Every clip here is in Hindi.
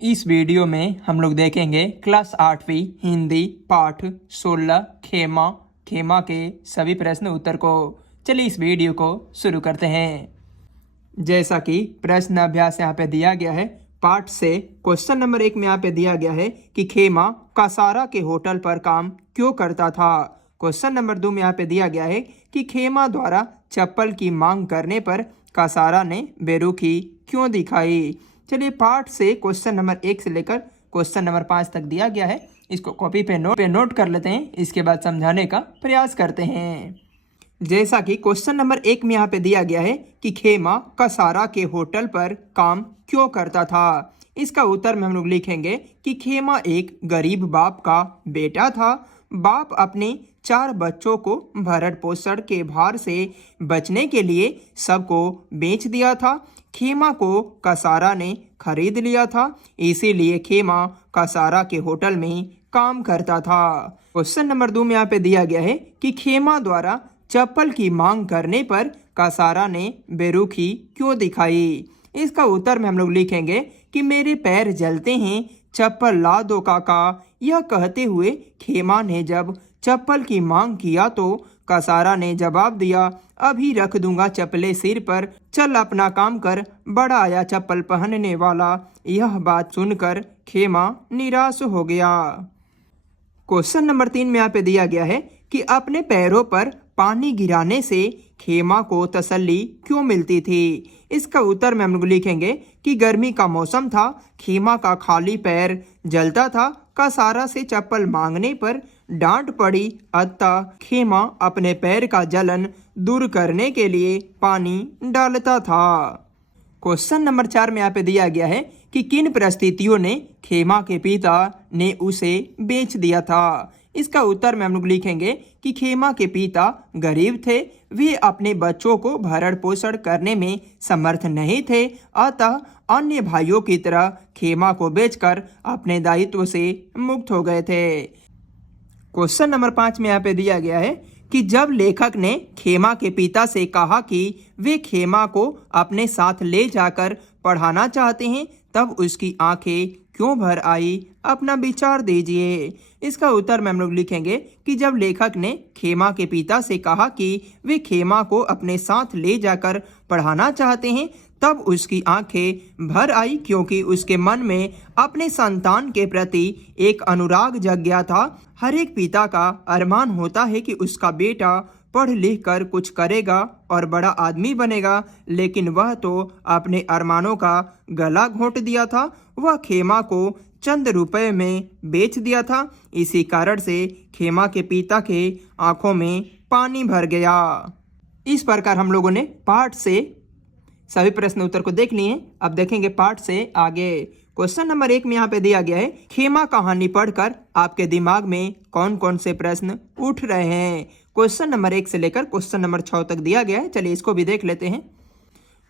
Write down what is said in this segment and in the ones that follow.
इस वीडियो में हम लोग देखेंगे क्लास 8वीं हिंदी पाठ 16 खेमा खेमा के सभी प्रश्न उत्तर को। चलिए इस वीडियो को शुरू करते हैं। जैसा कि प्रश्न अभ्यास यहाँ पे दिया गया है, पाठ से क्वेश्चन नंबर 1 में यहाँ पे दिया गया है कि खेमा कसारा के होटल पर काम क्यों करता था। क्वेश्चन नंबर 2 में यहाँ पे दिया गया है कि खेमा द्वारा चप्पल की मांग करने पर कसारा ने बेरुखी क्यों दिखाई। चलिए पाठ से क्वेश्चन नंबर 1 से लेकर क्वेश्चन नंबर 5 तक दिया गया है, इसको कॉपी पे नोट कर लेते हैं। इसके बाद समझाने का प्रयास करते हैं। जैसा कि क्वेश्चन नंबर 1 में यहाँ पे दिया गया है कि खेमा कसारा के होटल पर काम क्यों करता था। इसका उत्तर में हम लोग लिखेंगे कि खेमा एक गरीब बाप का बेटा था। बाप अपने 4 बच्चों को भरण पोषण के भार से बचने के लिए सबको बेच दिया था। खेमा को कसारा ने खरीद लिया था, इसीलिए खेमा कसारा के होटल में काम करता था। क्वेश्चन नंबर 2 में यहाँ पे दिया गया है कि खेमा द्वारा चप्पल की मांग करने पर कसारा ने बेरुखी क्यों दिखाई। इसका उत्तर में हम लोग लिखेंगे कि मेरे पैर जलते हैं, चप्पल ला दो काका। यह कहते हुए खेमा ने जब चप्पल की मांग किया तो कसारा ने जवाब दिया, अभी रख दूंगा चप्पलें सिर पर, चल अपना काम कर, बड़ा आया चप्पल पहनने वाला। यह बात सुनकर खेमा निराश हो गया। क्वेश्चन नंबर 3 में यहाँ पे दिया गया है कि अपने पैरों पर पानी गिराने से खेमा को तसल्ली क्यों मिलती थी। इसका उत्तर में हम लोग लिखेंगे कि गर्मी का मौसम था, खेमा का खाली पैर जलता था, कसारा से चप्पल मांगने पर डांट पड़ी, अतः खेमा अपने पैर का जलन दूर करने के लिए पानी डालता था। क्वेश्चन नंबर 4 में यहाँ पे दिया गया है कि किन परिस्थितियों ने खेमा के पिता ने उसे बेच दिया था। इसका उत्तर में हम लोग लिखेंगे कि खेमा के पिता गरीब थे, वे अपने बच्चों को भरण पोषण करने में समर्थ नहीं थे, अतः अन्य भाइयों की तरह खेमा को बेचकर अपने दायित्व से मुक्त हो गए थे। क्वेश्चन नंबर 5 में यहाँ पे दिया गया है कि जब लेखक ने खेमा के पिता से कहा कि वे खेमा को अपने साथ ले जाकर पढ़ाना चाहते हैं, तब उसकी आंखें क्यों भर आई, अपना विचार दीजिए। इसका उत्तर में हम लोग लिखेंगे कि जब लेखक ने खेमा के पिता से कहा कि वे खेमा को अपने साथ ले जाकर पढ़ाना चाहते हैं, तब उसकी आंखें भर आई, क्योंकि उसके मन में अपने संतान के प्रति एक अनुराग जग गया था। हर एक पिता का अरमान होता है कि उसका बेटा पढ़ लिख कर कुछ करेगा और बड़ा आदमी बनेगा, लेकिन वह तो अपने अरमानों का गला घोंट दिया था। वह खेमा को चंद रुपए में बेच दिया था। इसी कारण से खेमा के पिता के आंखों में पानी भर गया। इस प्रकार हम लोगों ने पाठ से सभी प्रश्न उत्तर को देख लिए। अब देखेंगे पाठ से आगे। क्वेश्चन नंबर 1 में यहाँ पे दिया गया है, खेमा कहानी पढ़कर आपके दिमाग में कौन कौन से प्रश्न उठ रहे हैं। क्वेश्चन नंबर 1 से लेकर क्वेश्चन नंबर 6 तक दिया गया है। चलिए इसको भी देख लेते हैं।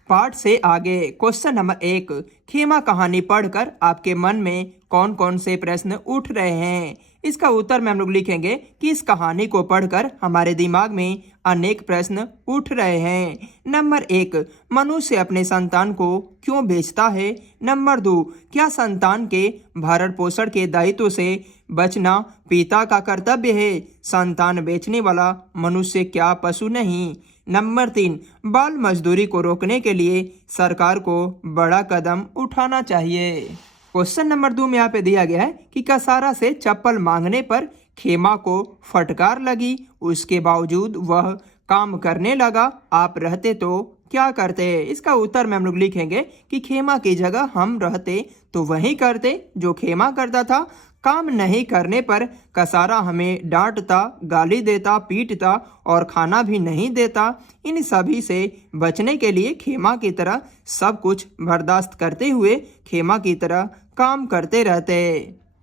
पाठ से आगे क्वेश्चन नंबर 1, खेमा कहानी पढ़कर आपके मन में कौन कौन से प्रश्न उठ रहे हैं। इसका उत्तर में हम लोग लिखेंगे कि इस कहानी को पढ़कर हमारे दिमाग में अनेक प्रश्न उठ रहे हैं। नंबर 1, मनुष्य अपने संतान को क्यों बेचता है। नंबर 2, क्या संतान के भरण पोषण के दायित्व से बचना पिता का कर्तव्य है। संतान बेचने वाला मनुष्य क्या पशु नहीं। नंबर 3, बाल मजदूरी को रोकने के लिए सरकार को बड़ा कदम उठाना चाहिए। क्वेश्चन नंबर 2 में यहाँ पे दिया गया है कि कसारा से चप्पल मांगने पर खेमा को फटकार लगी, उसके बावजूद वह काम करने लगा। आप रहते तो क्या करते। इसका उत्तर में हम लोग लिखेंगे कि खेमा की जगह हम रहते तो वही करते जो खेमा करता था। काम नहीं करने पर कसारा हमें डांटता, गाली देता, पीटता और खाना भी नहीं देता। इन सभी से बचने के लिए खेमा की तरह सब कुछ बर्दाश्त करते हुए खेमा की तरह काम करते रहते।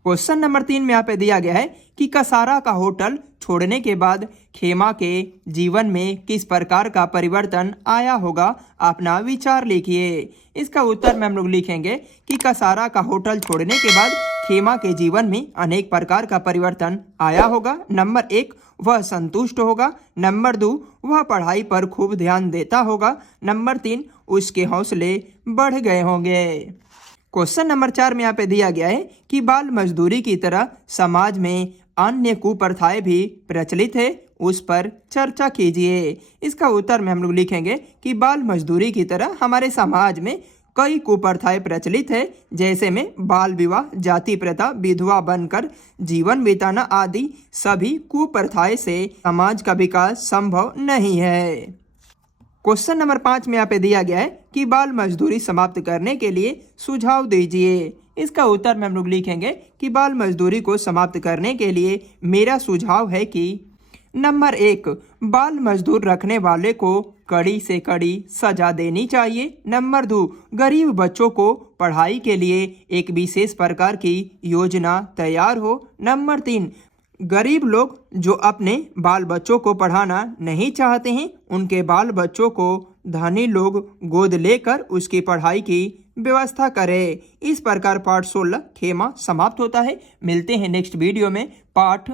क्वेश्चन नंबर 3 में यहाँ पे दिया गया है कि कसारा का होटल छोड़ने के बाद खेमा के जीवन में किस प्रकार का परिवर्तन आया होगा, अपना विचार लिखिए। इसका उत्तर में हम लोग लिखेंगे कि कसारा का होटल छोड़ने के बाद खेमा के जीवन में अनेक प्रकार का परिवर्तन आया होगा। नंबर 1, वह संतुष्ट होगा। नंबर 2, वह पढ़ाई पर खूब ध्यान देता होगा। नंबर 3, उसके हौसले बढ़ गए होंगे। क्वेश्चन नंबर 4 में यहाँ पे दिया गया है कि बाल मजदूरी की तरह समाज में अन्य कुप्रथाएं भी प्रचलित है, उस पर चर्चा कीजिए। इसका उत्तर में हम लोग लिखेंगे कि बाल मजदूरी की तरह हमारे समाज में कई कुप्रथाएं प्रचलित है, जैसे में बाल विवाह, जाति प्रथा, विधवा बनकर जीवन बिताना आदि सभी कुप्रथाएं से समाज का विकास संभव नहीं है। क्वेश्चन नंबर 5 में यहाँ पे दिया गया है कि बाल मजदूरी समाप्त करने के लिए सुझाव दीजिए। इसका उत्तर में हम लोग लिखेंगे कि बाल मजदूरी को समाप्त करने के लिए मेरा सुझाव है कि नंबर 1, बाल मजदूर रखने वाले को कड़ी से कड़ी सजा देनी चाहिए। नंबर 2, गरीब बच्चों को पढ़ाई के लिए एक विशेष प्रकार की योजना तैयार हो। नंबर 3, गरीब लोग जो अपने बाल बच्चों को पढ़ाना नहीं चाहते हैं, उनके बाल बच्चों को धनी लोग गोद लेकर उसकी पढ़ाई की व्यवस्था करें। इस प्रकार पाठ 16 खेमा समाप्त होता है। मिलते हैं नेक्स्ट वीडियो में पाठ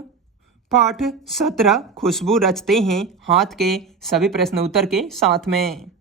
17 खुशबू रचते हैं हाथ के सभी प्रश्न उत्तर के साथ में।